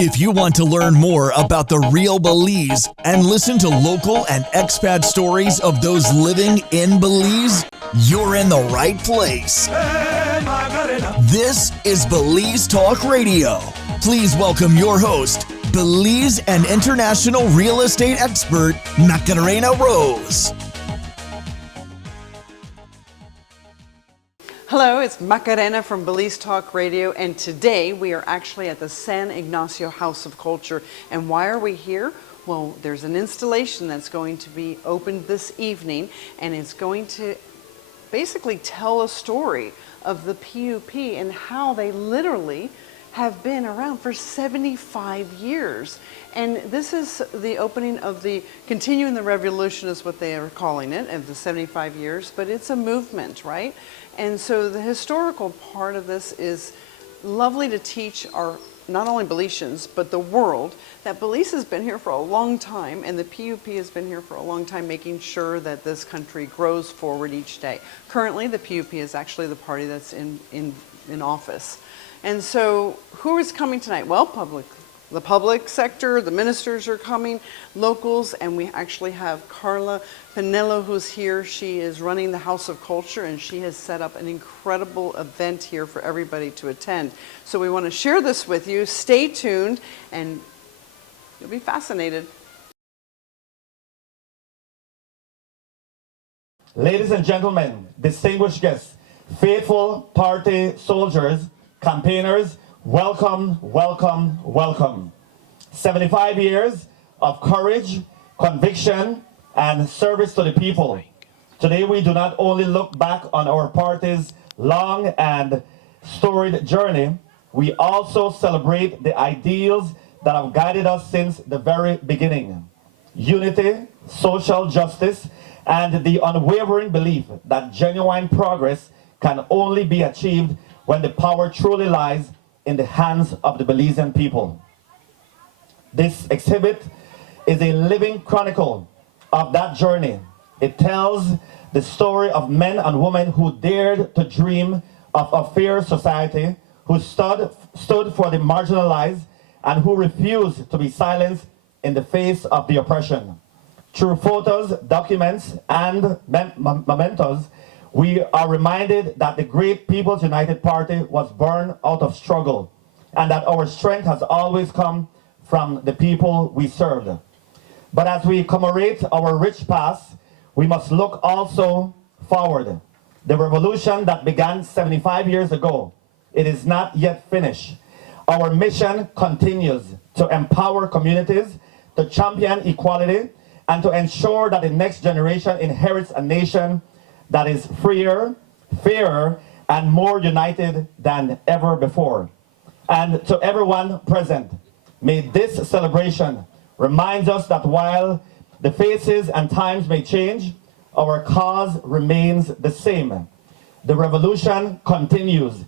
If you want to learn more about the real Belize and listen to local and expat stories of those living in Belize, you're in the right place. This is Belize Talk Radio. Please welcome your host, Belize and international real estate expert, Macarena Rose. Hello, it's Macarena from Belize Talk Radio, and today we are actually at the San Ignacio House of Culture. And why are we here? Well, there's an installation that's going to be opened this evening, and it's going to basically tell a story of the PUP and how they literally have been around for 75 years. And this is the opening of the Continuing the Revolution is what they are calling it, of the 75 years, but it's a movement, right? And so the historical part of this is lovely to teach our, not only Belizeans, but the world, that Belize has been here for a long time, and the PUP has been here for a long time, making sure that this country grows forward each day. Currently, the PUP is actually the party that's in office. And so who is coming tonight? Well, the public sector, the ministers are coming, locals, and we actually have Carla Pinello who's here. She is running the House of Culture, and she has set up an incredible event here for everybody to attend. So we want to share this with you. Stay tuned, and you'll be fascinated. Ladies and gentlemen, distinguished guests, faithful party soldiers, campaigners, welcome, welcome, welcome. 75 years of courage, conviction, and service to the people. Today we do not only look back on our party's long and storied journey, we also celebrate the ideals that have guided us since the very beginning. Unity, social justice, and the unwavering belief that genuine progress can only be achieved when the power truly lies in the hands of the Belizean people. This exhibit is a living chronicle of that journey. It tells the story of men and women who dared to dream of a fair society, who stood for the marginalized, and who refused to be silenced in the face of the oppression. Through photos, documents, and mementos, we are reminded that the great People's United Party was born out of struggle, and that our strength has always come from the people we served. But as we commemorate our rich past, we must look also forward. The revolution that began 75 years ago, it is not yet finished. Our mission continues to empower communities, to champion equality, and to ensure that the next generation inherits a nation that is freer, fairer, and more united than ever before. And to everyone present, may this celebration remind us that while the faces and times may change, our cause remains the same. The revolution continues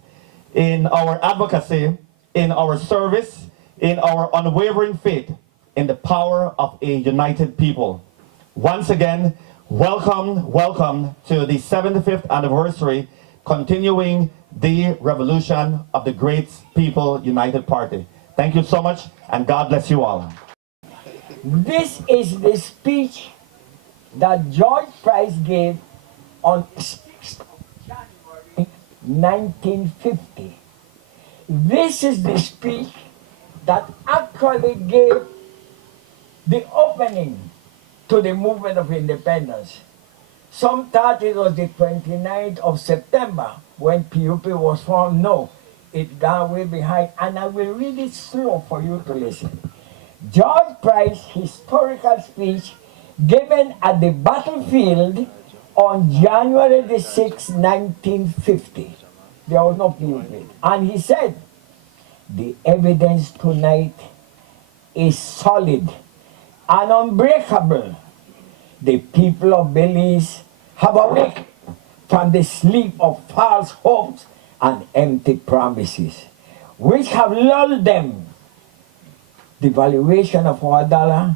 in our advocacy, in our service, in our unwavering faith in the power of a united people. Once again, welcome, welcome to the 75th anniversary, continuing the revolution of the great People United Party. Thank you so much, and God bless you all. This is the speech that George Price gave on January 1950. This is the speech that actually gave the opening to the movement of independence. Some thought it was the 29th of September when PUP was formed. No, it got way behind, and I will read it slow for you to listen. George Price's historical speech given at the battlefield on January the 6th, 1950. There was no PUP. And he said, the evidence tonight is solid and unbreakable. The people of Belize have awaked from the sleep of false hopes and empty promises, which have lulled them. The valuation of our dollar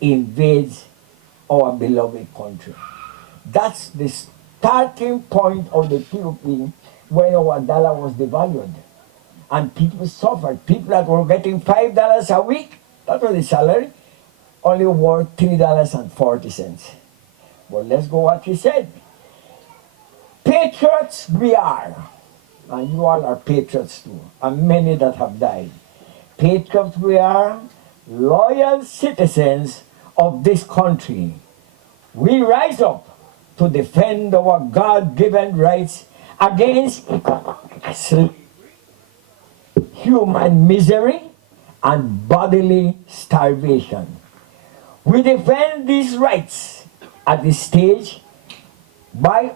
invades our beloved country. That's the starting point of the PUP when our dollar was devalued. And people suffered. People that were getting $5 a week, that was the salary, only worth $3.40. Well, let's go what he said. Patriots we are. And you all are patriots too. And many that have died. Patriots we are, loyal citizens of this country. We rise up to defend our God-given rights against slavery, human misery, and bodily starvation. We defend these rights at this stage by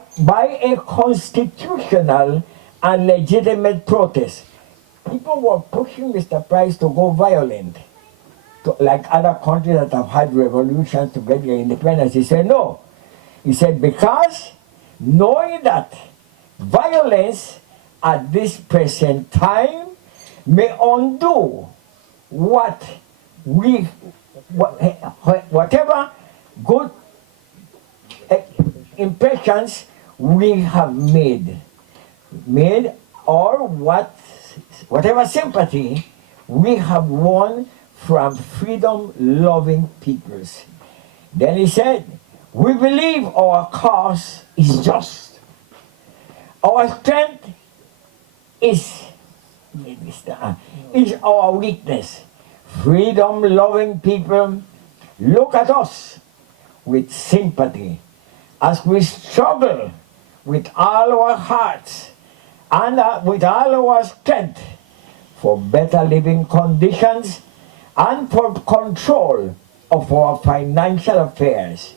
a constitutional and legitimate protest. People were pushing Mr. Price to go violent, like other countries that have had revolutions to get their independence. He said no. He said because knowing that violence at this present time may undo whatever good impressions we have made, or whatever sympathy we have won from freedom-loving peoples. Then he said, we believe our cause is just. Our strength is our weakness. Freedom-loving people, look at us with sympathy as we struggle with all our hearts and with all our strength for better living conditions and for control of our financial affairs.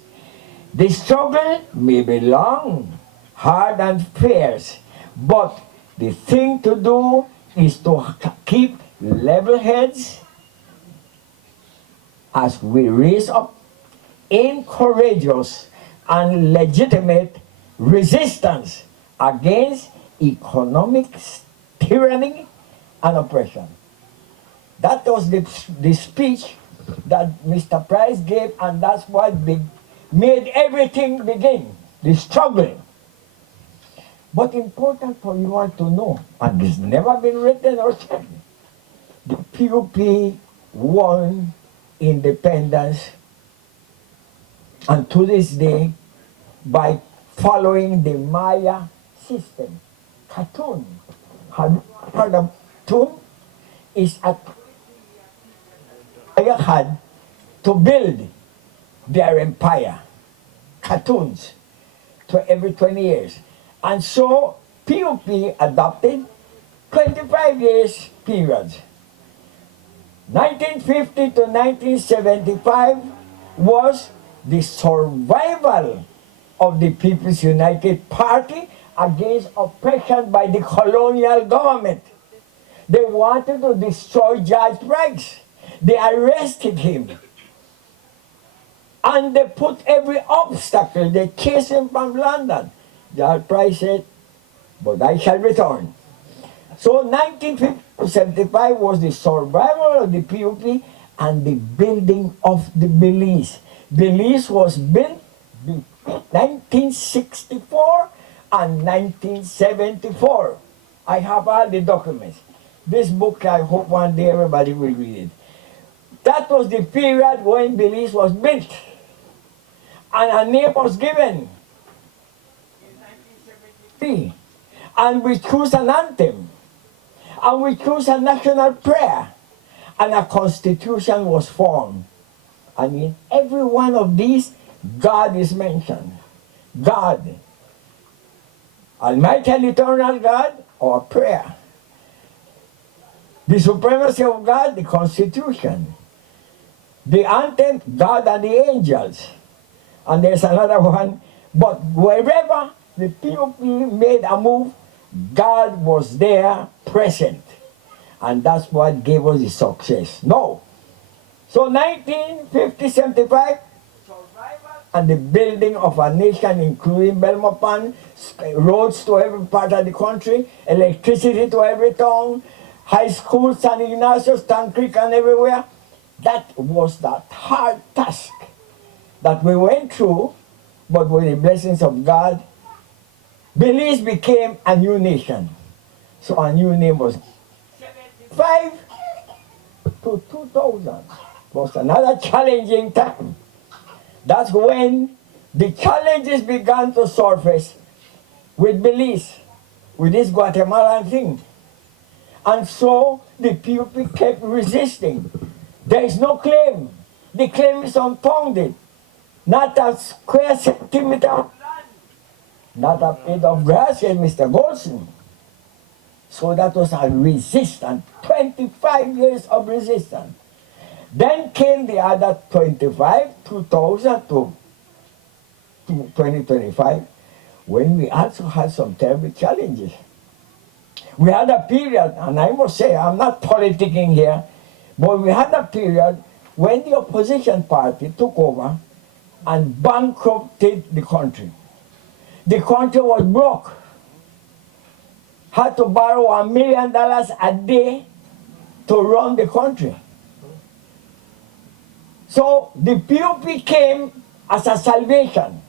The struggle may be long, hard, and fierce, but the thing to do is to keep level heads as we raise up in courageous and legitimate resistance against economic tyranny and oppression. That was the speech that Mr. Price gave, and that's what made everything begin, the struggle. But important for you all to know, and it's never been written or said, the PUP won independence, and to this day, by following the Maya system. Cartoon. Have you heard of cartoon? Is a Maya had to build their empire. Cartoons. To every 20 years. And so PUP adopted 25 years periods. 1950 to 1975 was the survival of the People's United Party against oppression by the colonial government. They wanted to destroy George Price. They arrested him. And they put every obstacle. They chased him from London. George Price said, but I shall return. So 1950 to 75 was the survival of the PUP and the building of the Belize. Belize was built between 1964 and 1974. I have all the documents. This book, I hope one day everybody will read it. That was the period when Belize was built. And a name was given in 1973. And we chose an anthem. And we chose a national prayer. And a constitution was formed. And in every one of these, God is mentioned. God. Almighty and eternal God, our prayer. The supremacy of God, the Constitution. The anthem, God and the angels. And there's another one. But wherever the PUP made a move, God was there present. And that's what gave us the success. No. So 1950-75, survival and the building of a nation, including Belmopan, roads to every part of the country, electricity to every town, high schools, San Ignacio, Stan Creek, and everywhere. That was that hard task that we went through, but with the blessings of God, Belize became a new nation. So a new name was 1995 to 2000 was another challenging time. That's when the challenges began to surface with Belize, with this Guatemalan thing. And so the PUP kept resisting. There is no claim. The claim is unfounded. Not a square centimeter of land, not a bit of grass, said Mr. Golson. So that was a resistance, 25 years of resistance. Then came the other 25, 2000 to 2025, when we also had some terrible challenges. We had a period, and I must say, I'm not politicking here, but we had a period when the opposition party took over and bankrupted the country. The country was broke. Had to borrow $1 million a day to run the country. So the PUP came as a salvation,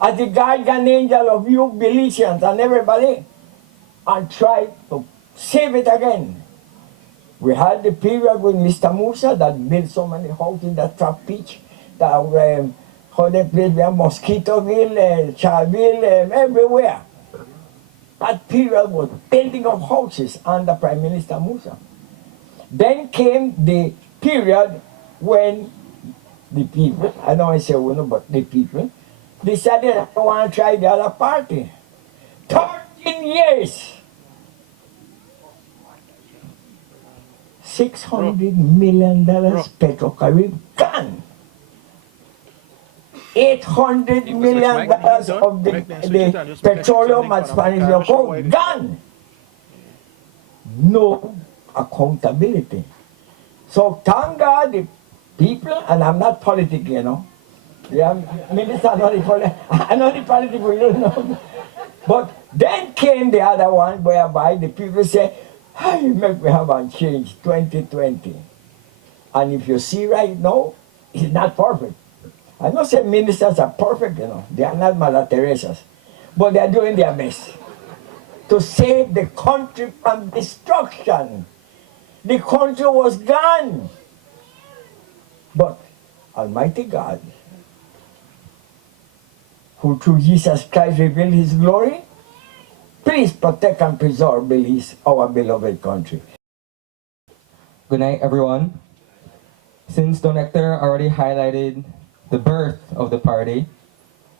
as the guardian angel of you Belizeans and everybody, and tried to save it again. We had the period with Mr. Musa that built so many houses in the trap pitch, that how they played there, Mosquitoville, Charville, everywhere. That period was building of houses under Prime Minister Musa. Then came the period when the people, I don't want to say uno, but the people, decided I want to try the other party. 13 years. $600 million Petrocarib gone. $800 million of the petroleum at Spanish Loco gone. No accountability. So thank God the people, and I'm not politic, you know. Yeah, Minister, I know the politics, you know. But then came the other one whereby the people say, hey, make me have a change 2020. And if you see right now, it's not perfect. I don't say ministers are perfect, you know. They are not Mother Teresa's. But they are doing their best to save the country from destruction. The country was gone. But Almighty God, who through Jesus Christ revealed his glory, please protect and preserve Belize, our beloved country. Good night, everyone. Since Don Hector already highlighted the birth of the party,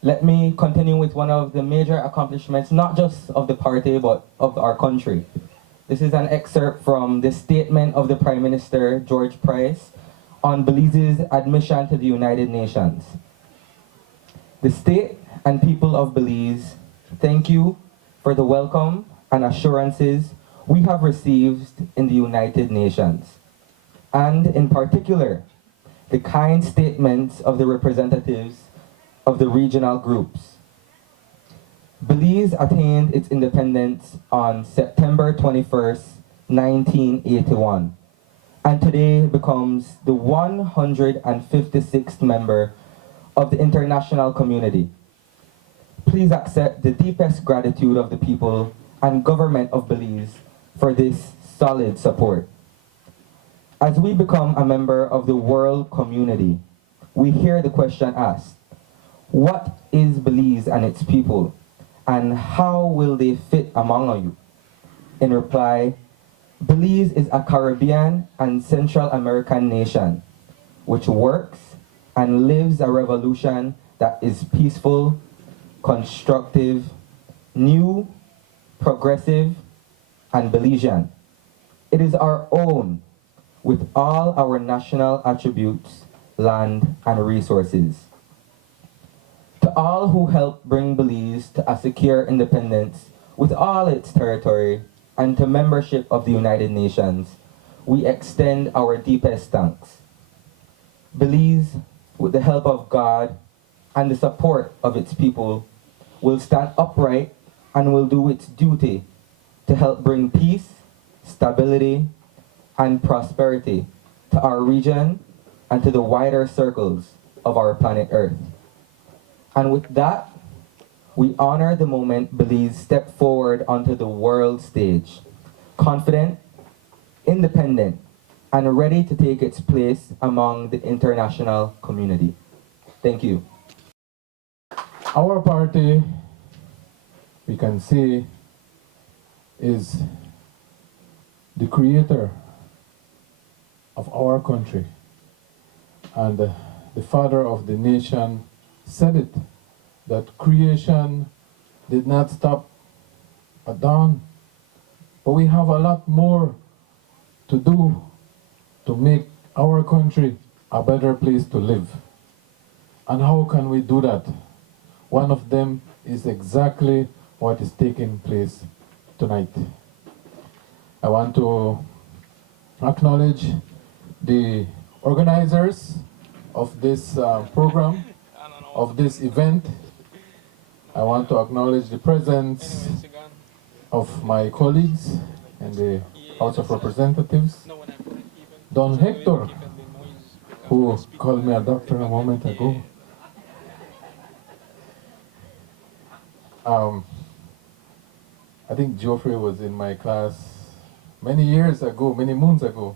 let me continue with one of the major accomplishments, not just of the party, but of our country. This is an excerpt from the statement of the Prime Minister, George Price, on Belize's admission to the United Nations. The state and people of Belize, thank you for the welcome and assurances we have received in the United Nations, and in particular, the kind statements of the representatives of the regional groups. Belize attained its independence on September 21st, 1981, and today becomes the 156th member of the international community. Please accept the deepest gratitude of the people and government of Belize for this solid support. As we become a member of the world community, we hear the question asked, what is Belize and its people, and how will they fit among you? In reply, Belize is a Caribbean and Central American nation which works and lives a revolution that is peaceful, constructive, new, progressive, and Belizean. It is our own, with all our national attributes, land, and resources. To all who helped bring Belize to a secure independence with all its territory and to membership of the United Nations, we extend our deepest thanks. Belize, with the help of God and the support of its people, will stand upright and will do its duty to help bring peace, stability, and prosperity to our region and to the wider circles of our planet Earth. And with that, we honor the moment Belize stepped forward onto the world stage, confident independent, and ready to take its place among the international community. Thank you. Our party, we can say, is the creator of our country. And the father of the nation said it, that creation did not stop at dawn. But we have a lot more to do to make our country a better place to live. And how can we do that? One of them is exactly what is taking place tonight. I want to acknowledge the organizers of this program, of this event. I want to acknowledge the presence of my colleagues in the House of Representatives. Don Hector, who called me a doctor a moment ago. I think Geoffrey was in my class many years ago, many moons ago.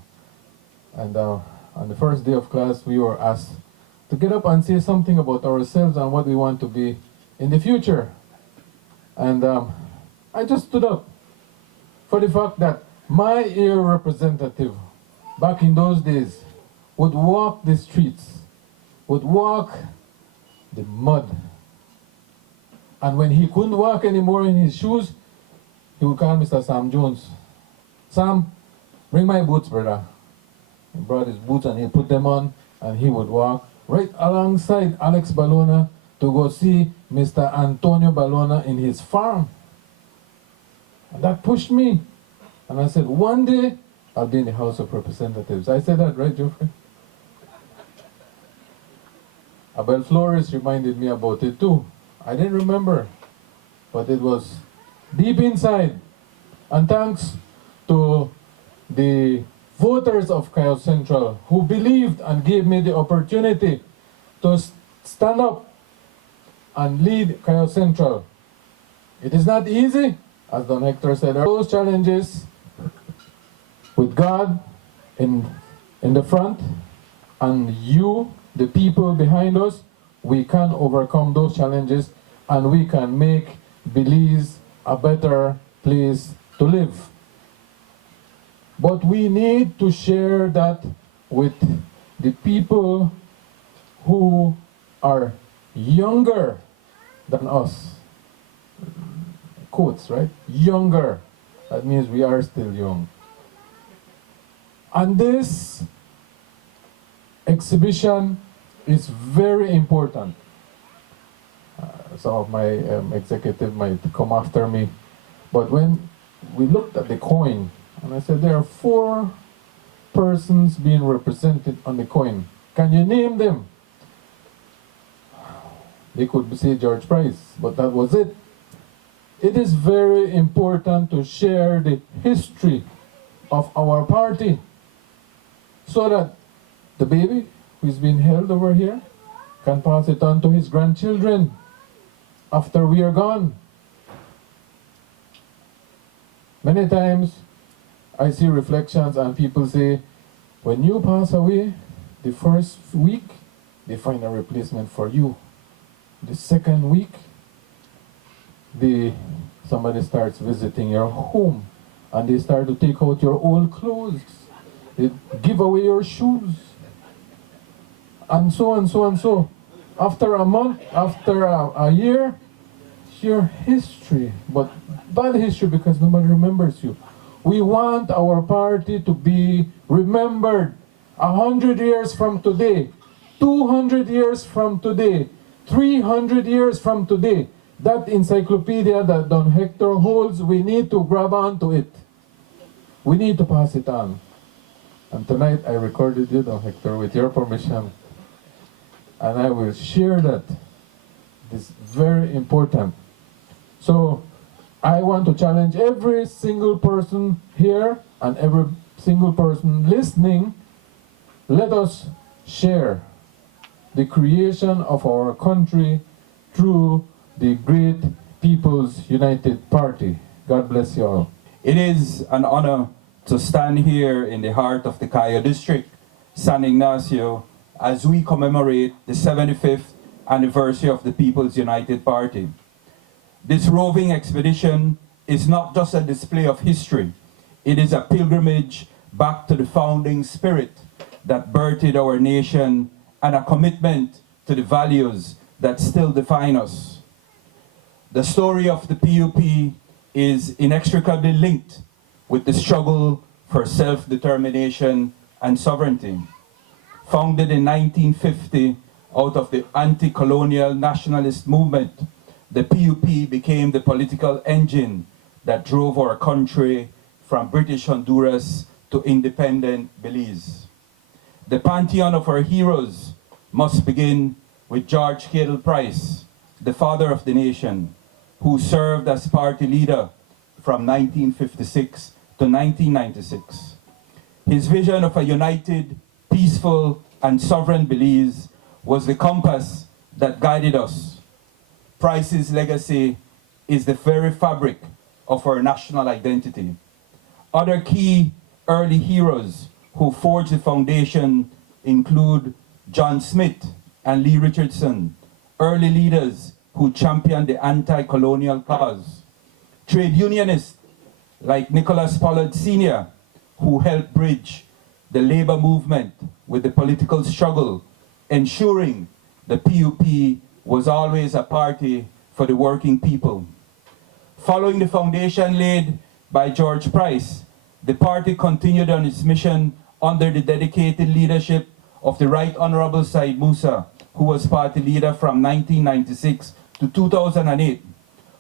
And on the first day of class, we were asked to get up and say something about ourselves and what we want to be in the future. And I just stood up for the fact that my ear representative back in those days would walk the streets, would walk the mud. And when he couldn't walk anymore in his shoes, he would call Mr. Sam Jones. Sam, bring my boots, brother. He brought his boots and he put them on, and he would walk right alongside Alex Ballona to go see Mr. Antonio Ballona in his farm. And that pushed me. And I said, one day, I'll be in the House of Representatives. I said that, right, Geoffrey? Abel Flores reminded me about it too. I didn't remember, but it was deep inside. And thanks to the voters of Cayo Central who believed and gave me the opportunity to stand up and lead Cayo Central. It is not easy, as Don Hector said, those challenges with God in the front and you, the people behind us, we can overcome those challenges and we can make Belize a better place to live. But we need to share that with the people who are younger than us. Quotes, right? Younger. That means we are still young. And this exhibition is very important. Some of my executive might come after me, but when we looked at the coin, and I said there are 4 persons being represented on the coin. Can you name them? They could say George Price, but that was it. It is very important to share the history of our party so that the baby who is being held over here can pass it on to his grandchildren after we are gone. Many times I see reflections and people say, when you pass away, the first week, they find a replacement for you. The second week, somebody starts visiting your home and they start to take out your old clothes. They give away your shoes. And so and so and so. After a month, after a year, your history, but bad history because nobody remembers you. We want our party to be remembered 100 years from today, 200 years from today, 300 years from today. That encyclopedia that Don Hector holds, we need to grab onto it. We need to pass it on. And tonight I recorded you, Don Hector, with your permission. And I will share that. It's very important. So I want to challenge every single person here and every single person listening. Let us share the creation of our country through the great People's United Party. God bless you all. It is an honor to stand here in the heart of the Cayo district, San Ignacio, as we commemorate the 75th anniversary of the People's United Party. This roving expedition is not just a display of history, it is a pilgrimage back to the founding spirit that birthed our nation and a commitment to the values that still define us. The story of the PUP is inextricably linked with the struggle for self-determination and sovereignty. Founded in 1950 out of the anti-colonial nationalist movement, the PUP became the political engine that drove our country from British Honduras to independent Belize. The pantheon of our heroes must begin with George Cadle Price, the father of the nation, who served as party leader from 1956 to 1996. His vision of a united, peaceful, and sovereign Belize was the compass that guided us. Price's legacy is the very fabric of our national identity. Other key early heroes who forged the foundation include John Smith and Lee Richardson, early leaders who championed the anti-colonial cause. Trade unionists like Nicholas Pollard Sr., who helped bridge the labor movement with the political struggle, ensuring the PUP was always a party for the working people. Following the foundation laid by George Price, the party continued on its mission under the dedicated leadership of the Right Honorable Said Musa, who was party leader from 1996 to 2008,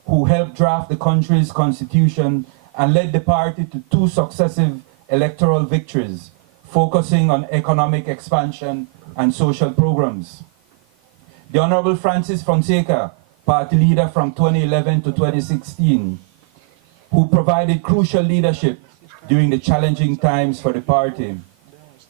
who helped draft the country's constitution and led the party to 2 successive electoral victories, focusing on economic expansion and social programs. The Honorable Francis Fonseca, party leader from 2011 to 2016, who provided crucial leadership during the challenging times for the party.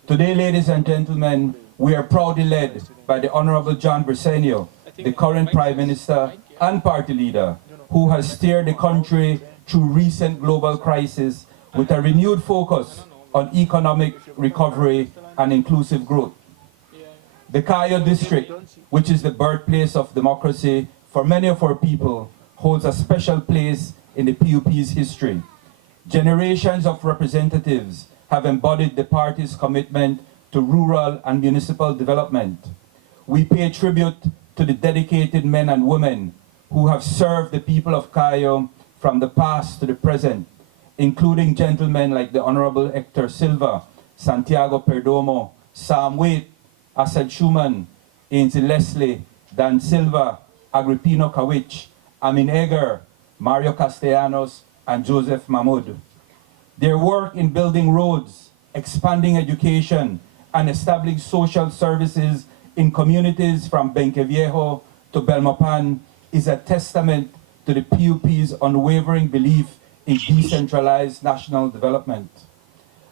Today, ladies and gentlemen, we are proudly led by the Honorable John Briceño, the current Prime Minister and party leader, who has steered the country through recent global crisis with a renewed focus on economic recovery and inclusive growth. The Cayo district, which is the birthplace of democracy for many of our people, holds a special place in the PUP's history. Generations of representatives have embodied the party's commitment to rural and municipal development. We pay tribute to the dedicated men and women who have served the people of Cayo from the past to the present, including gentlemen like the Honorable Hector Silva, Santiago Perdomo, Sam Waite, Asad Schumann, Ainsley Leslie, Dan Silva, Agrippino Kawich, Amin Eger, Mario Castellanos, and Joseph Mahmoud. Their work in building roads, expanding education, and establishing social services in communities from Benqueviejo to Belmopan is a testament to the PUP's unwavering belief in decentralized national development.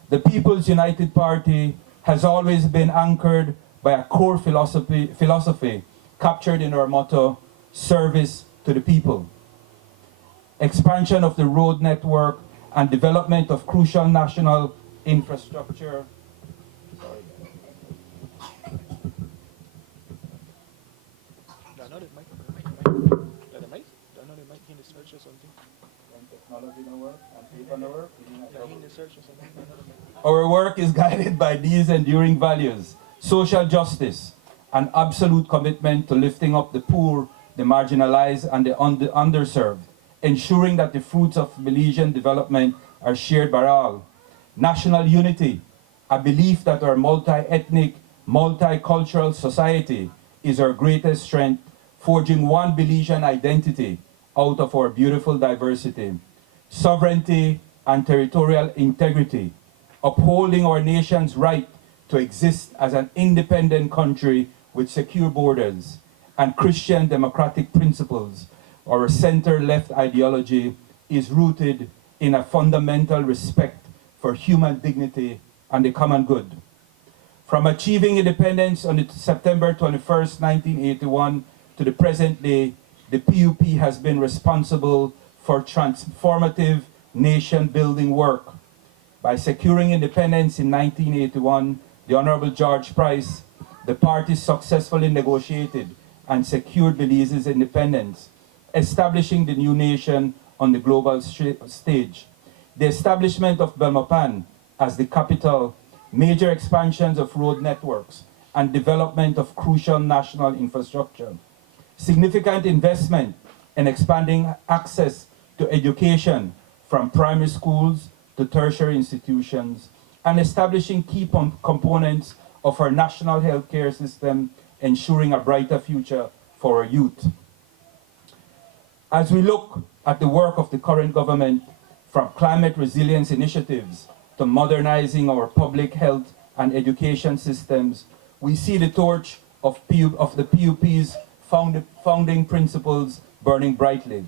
The People's United Party has always been anchored by a core philosophy captured in our motto, service to the people. Expansion of the road network and development of crucial national infrastructure. Our work is guided by these enduring values: social justice, an absolute commitment to lifting up the poor, the marginalized, and the underserved, ensuring that the fruits of Belizean development are shared by all. National unity, a belief that our multi-ethnic, multicultural society is our greatest strength, forging one Belizean identity out of our beautiful diversity. Sovereignty and territorial integrity, upholding our nation's right to exist as an independent country with secure borders, and Christian democratic principles. Our center-left ideology is rooted in a fundamental respect for human dignity and the common good. From achieving independence on September 21st, 1981 to the present day, the PUP has been responsible for transformative nation-building work. By securing independence in 1981, the Honorable George Price, the party successfully negotiated and secured Belize's independence, establishing the new nation on the global stage. The establishment of Belmopan as the capital, major expansions of road networks, and development of crucial national infrastructure, significant investment in expanding access to education from primary schools to tertiary institutions, and establishing key components of our national healthcare system, ensuring a brighter future for our youth. As we look at the work of the current government, from climate resilience initiatives to modernizing our public health and education systems, we see the torch of the PUP's founding principles burning brightly.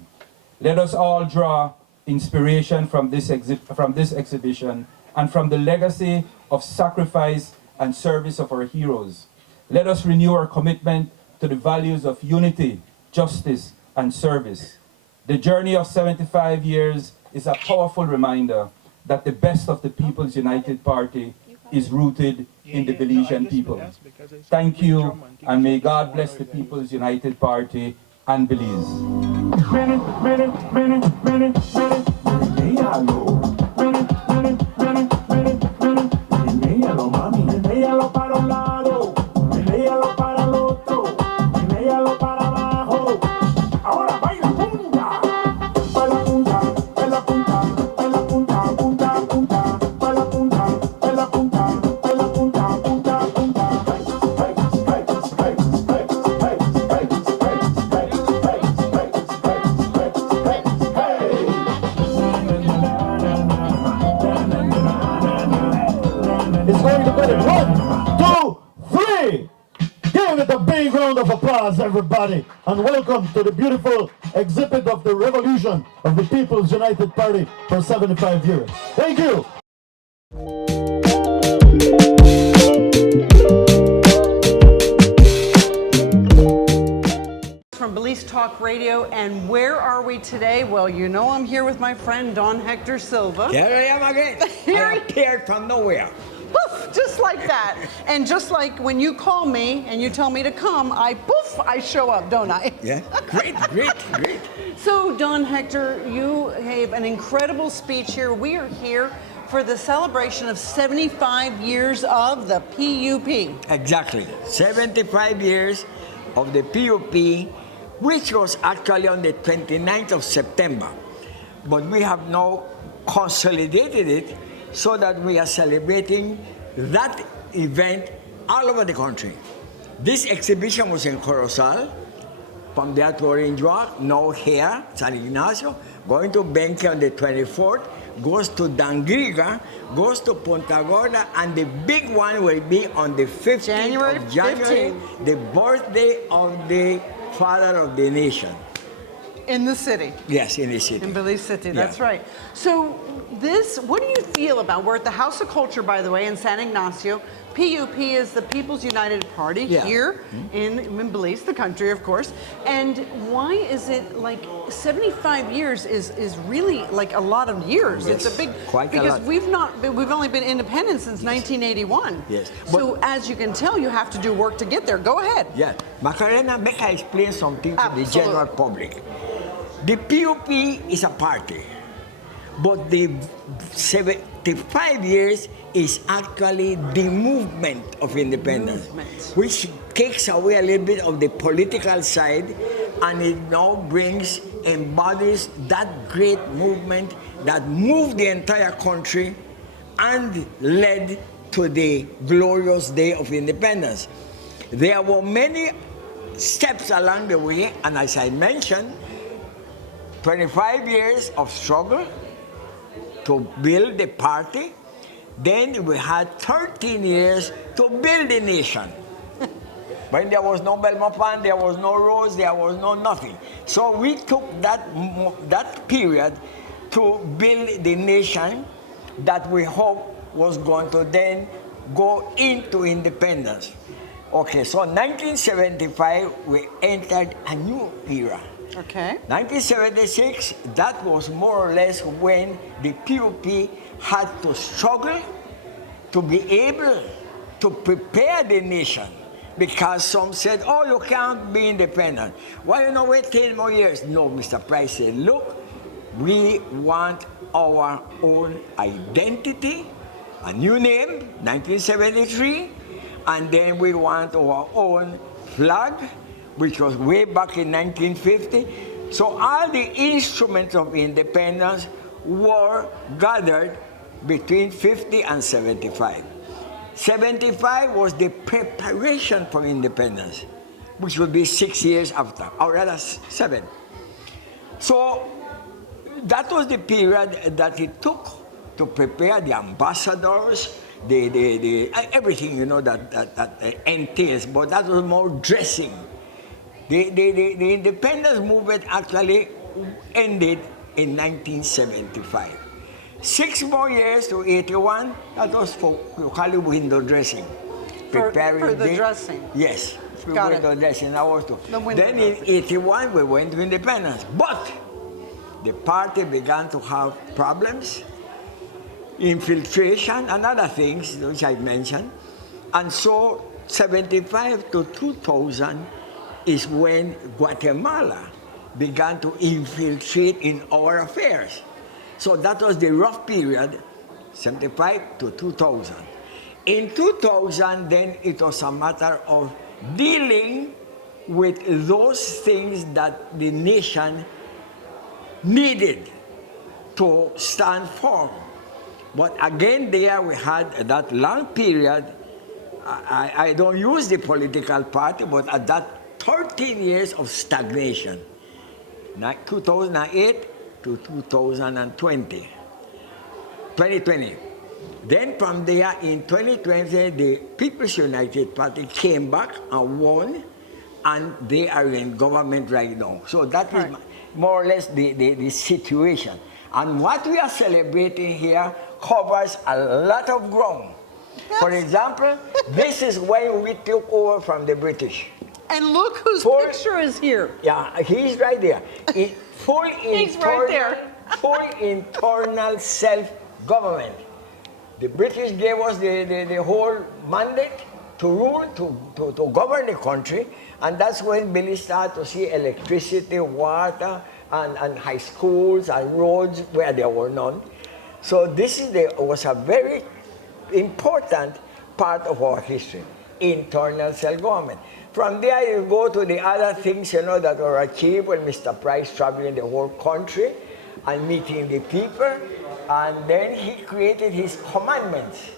Let us all draw inspiration from this exhibition and from the legacy of sacrifice and service of our heroes. Let us renew our commitment to the values of unity, justice, and service. The journey of 75 years is a powerful reminder that the best of the People's United Party is rooted in the Belizean people. Thank you, and may God bless the People's United Party and Belize. It's going to be 1, 2, 3. Give it a big round of applause, everybody, and welcome to the beautiful exhibit of the revolution of the People's United Party for 75 years. Thank you. From Belize Talk Radio, and where are we today? Well, you know I'm here with my friend Don Hector Silva. Here I am again. I appeared from nowhere. Poof, just like that. And just like when you call me and you tell me to come, I show up, don't I? Yeah, great. So, Don Hector, you gave an incredible speech here. We are here for the celebration of 75 years of the PUP. Exactly. 75 years of the PUP, which was actually on the 29th of September. But we have now consolidated it so that we are celebrating that event all over the country. This exhibition was in Corozal, from there to Orange Walk, now here, San Ignacio, going to Benque on the 24th, goes to Dangriga, goes to Punta Gorda, and the big one will be on the 15th of January, the birthday of the father of the nation. In the city. Yes, in the city. In Belize City, that's right. So this, what do you feel about, we're at the House of Culture, by the way, in San Ignacio. PUP is the People's United Party here in Belize, the country, of course. And why is it like 75 years is really like a lot of years? Yes, it's a big, quite because a lot. we've only been independent since 1981. Yes. So as you can tell, you have to do work to get there. Go ahead. Yeah. Macarena, make I explain something to the Absolutely. general public. The PUP is a party, but the 75 years is actually the movement of independence, which takes away a little bit of the political side, and it now embodies that great movement that moved the entire country and led to the glorious day of independence. There were many steps along the way, and as I mentioned, 25 years of struggle to build the party. Then we had 13 years to build the nation. When there was no Belmopan, there was no roads, there was no nothing. So we took that period to build the nation that we hope was going to then go into independence. Okay, so 1975, we entered a new era. Okay. 1976, that was more or less when the PUP had to struggle to be able to prepare the nation, because some said, oh, you can't be independent. Why you not wait 10 more years? No, Mr. Price said, look, we want our own identity, a new name, 1973, and then we want our own flag, which was way back in 1950. So all the instruments of independence were gathered between 50 and 75. 75 was the preparation for independence, which would be 6 years after, or rather 7. So that was the period that it took to prepare the ambassadors, the everything, you know, that entails, but that was more dressing. The independence movement actually ended in 1975. 6 more years to 81, that was for, you call it window dressing. Preparing For the dressing. Yes, for Got window it. dressing, that was too. The window Then in dressing. 81, we went to independence. But the party began to have problems, infiltration, and other things, which I mentioned. And so 75 to 2000 is when Guatemala began to infiltrate in our affairs. So that was the rough period, 75 to 2000. In 2000, then it was a matter of dealing with those things that the nation needed to stand firm. But again, there we had that long period. I don't use the political party, but at that 13 years of stagnation, 2008 to 2020. Then from there, in 2020, the People's United Party came back and won, and they are in government right now. So that is more or less the situation. And what we are celebrating here covers a lot of ground. For example, this is when we took over from the British. And look whose picture is here. Yeah, he's right there. He's right there. Full internal self-government. The British gave us the whole mandate to rule, to govern the country, and that's when Belize started to see electricity, water, and high schools and roads where there were none. So this was a very important part of our history, internal self-government. From there, you go to the other things, you know, that were achieved when Mr. Price traveling the whole country and meeting the people. And then he created his commandments.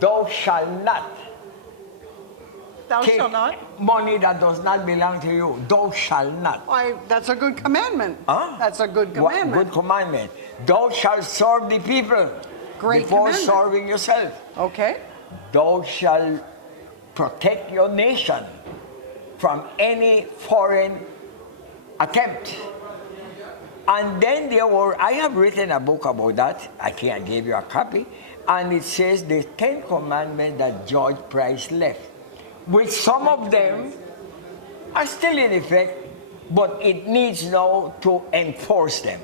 Thou shalt not Thou take shalt not? money that does not belong to you. Thou shalt not. Why, that's a good commandment. Huh? That's a good commandment. Good commandment. Thou shalt serve the people Great before commandment. serving yourself. Okay. Thou shalt protect your nation from any foreign attempt. And then I have written a book about that. I gave you a copy. And it says the 10 commandments that George Price left, which some of them are still in effect, but it needs now to enforce them,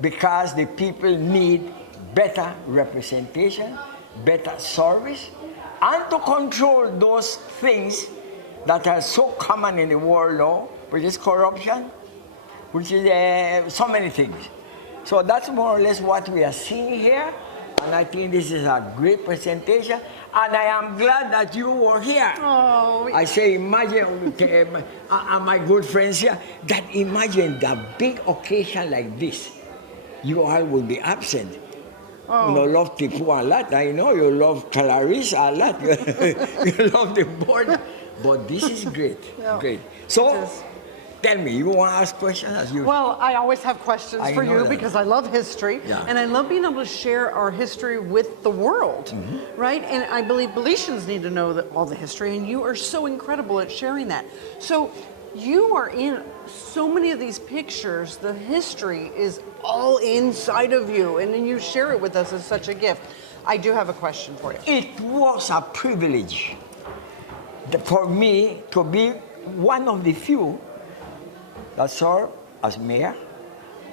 because the people need better representation, better service, and to control those things that are so common in the world now, which is corruption, which is so many things. So that's more or less what we are seeing here, and I think this is a great presentation, and I am glad that you were here. Oh, I say, imagine, my good friends here, that imagine the big occasion like this, you all will be absent. You know, love Tipu a lot. I know you love Clarice a lot. You love the board. But this is great. Yeah. Great. So, tell me, you want to ask questions as usual? well, I always have questions I for know you that. because I love history. Yeah. And I love being able to share our history with the world, Mm-hmm. right? And I believe Belizeans need to know all the history, and you are so incredible at sharing that. So you are in so many of these pictures. The history is all inside of you, and then you share it with us as such a gift. I do have a question for you. It was a privilege for me to be one of the few that served as mayor,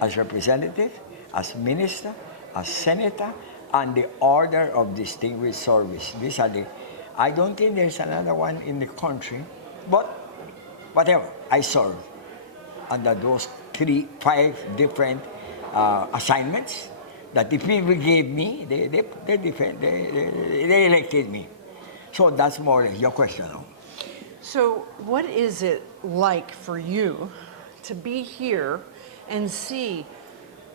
as representative, as minister, as senator, and the Order of Distinguished Service. These are the, I don't think there's another one in the country, but whatever, I served under those 5 different assignments that the people gave me. They elected me. So that's more or less your question. So what is it like for you to be here and see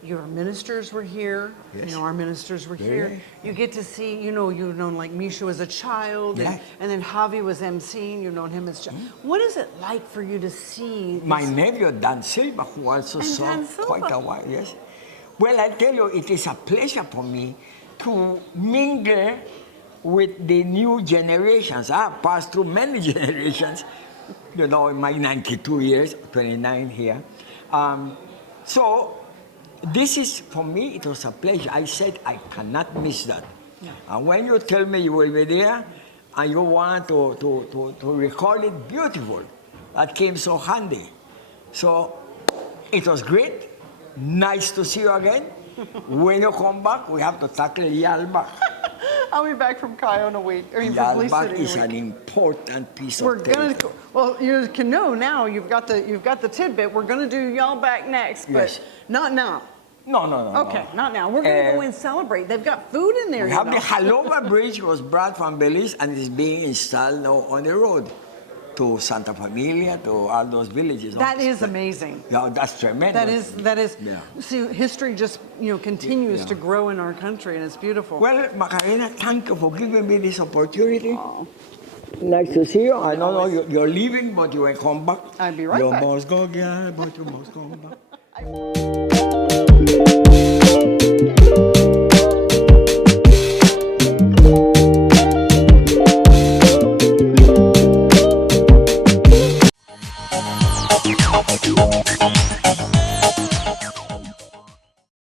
your ministers were here, Yes. you know, our ministers were Yeah. here. You get to see, you've known like Mishu as a child, Yeah. and then Javi was emceeing, you've known him as a child. What is it like for you to see My this- nephew, Don Silva, who also And saw Dan Silva. quite a while, yes. Well, I tell you, it is a pleasure for me to mingle with the new generations. I have passed through many generations, in my 92 years, 29 here. So this is, for me, it was a pleasure. I said, I cannot miss that. And when you tell me you will be there, and you want to record it, beautiful. That came so handy. So it was great. Nice to see you again. When you come back, we have to tackle Yalbak. I'll be back from Cayo in a week, or from Belize Yalbak City in is a an week. important piece We're of gonna, territory. well, you can know now, you've got the tidbit, we're gonna do y'all back next, but Yes. not now. No. Okay, not now. We're gonna go and celebrate. They've got food in there, We you have know. the Haloba Bridge was brought from Belize and is being installed now on the road to Santa Familia, to all those villages. That is amazing. Yeah, that's tremendous. That is, Yeah. see, history just, continues Yeah. to grow in our country, and it's beautiful. Well, Macarena, thank you for giving me this opportunity. Nice to see you. I know you're leaving, but you will come back. I'll be right you back. must go, girl, but you must come back.